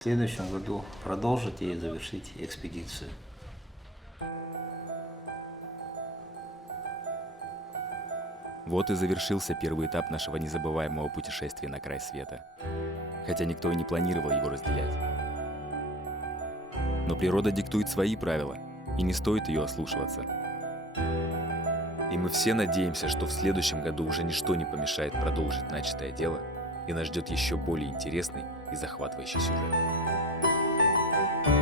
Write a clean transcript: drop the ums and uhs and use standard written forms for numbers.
В следующем году продолжить и завершить экспедицию. Вот и завершился первый этап нашего незабываемого путешествия на край света. Хотя никто и не планировал его разделять. Но природа диктует свои правила, и не стоит ее ослушиваться. И мы все надеемся, что в следующем году уже ничто не помешает продолжить начатое дело, и нас ждет еще более интересный и захватывающий сюжет.